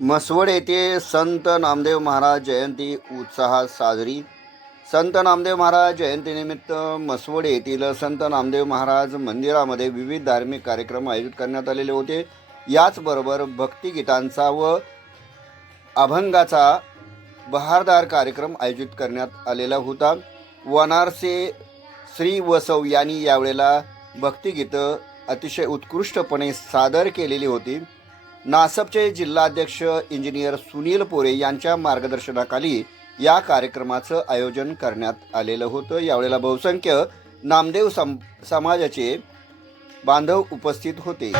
मसवड येथे संत नामदेव महाराज जयंती उत्साहात साजरी. संत नामदेव महाराज जयंतीनिमित्त मसवड येथील संत नामदेव महाराज मंदिरामध्ये विविध धार्मिक कार्यक्रम आयोजित करण्यात आलेले होते. याचबरोबर भक्तिगीतांचा व अभंगाचा बहारदार कार्यक्रम आयोजित करण्यात आलेला होता. वनारसे श्री वसव यांनी यावेळेला भक्तिगीतं अतिशय उत्कृष्टपणे सादर केलेली होती. नासपचे जिल्हाध्यक्ष इंजिनियर सुनील पोरे यांच्या मार्गदर्शनाखाली या कार्यक्रमाचं आयोजन करण्यात आलेलं होतं. यावेळेला बहुसंख्य नामदेव सम समाजाचे बांधव उपस्थित होते.